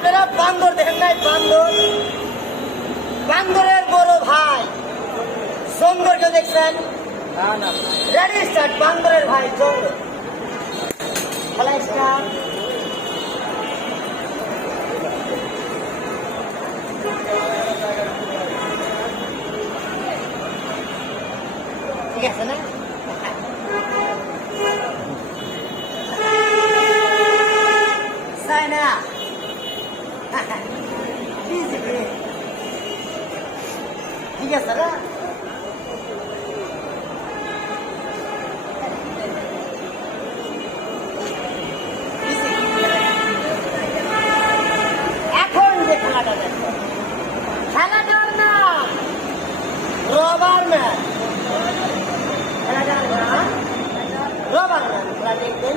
আপনারা বান্দর দেখেন নাই? বান্দর, বান্দরের বড় ভাই জঙ্গলকে দেখছেন? Ready start. বান্দরের ভাই জঙ্গল, খেলা স্টার্ট। ঠিক আছে না? না ঠিক আছে না? এখন যে খেলাটা দেখো, খেলাটার নাম রবার ম্যান। খেলাটার নাম রবার ম্যান। খেলা দেখবেন,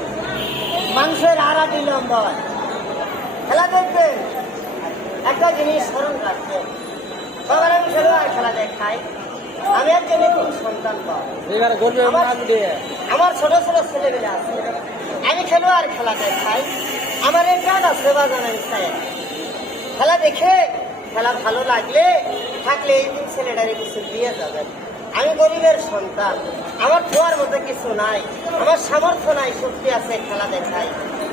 মাংসের আড়াটি লম্বা। খেলা দেখবেন, একটা জিনিস স্মরণ রাখবেন, বাবার আমি খেলোয়াড় খেলা দেখাই। আমি একজন নতুন সন্তান পাই, আমার ছোট ছোট ছেলেমেয়ে আছে। আমি খেলোয়াড় খেলা দেখাই, আমার একটা সেবা জানাই চাই। খেলা দেখে খেলা ভালো লাগলে থাকলে এই দিন ছেলেটারে কিছু দিয়ে যাবেন। আমি গরিবের সন্তান, আমার খোয়ার মতো কিছু নাই, আমার সামর্থ্য নাই, শক্তি আছে। খেলা দেখাই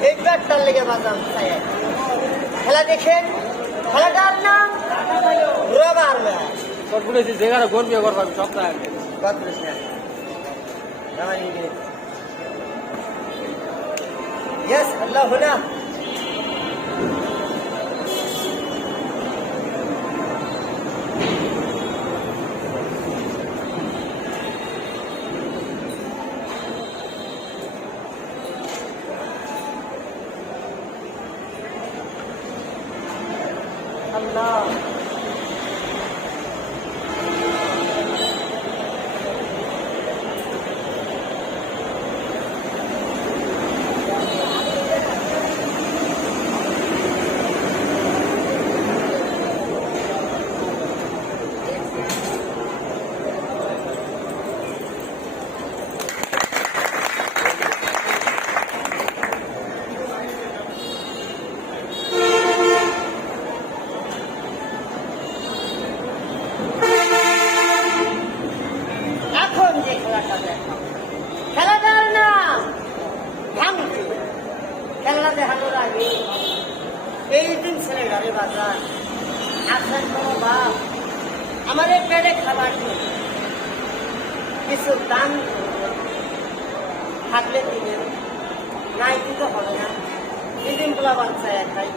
এই ব্যাটটার লেগে বাজান চাই। খেলা দেখেন, খেলাটার নাম rubber man. Yes, Allah huna. Allah. খেলাটার নাম ভাঙচুর। খেলা দেখানোর আগে এই দিন ছেলেটারে বাজার আসেন কোনো বাপ আমার এই পেটে খাবার কিছু দান থাকলে দিবেন, নাই দিতে হবে না। এই দিন গুলা বাচ্চা খাই।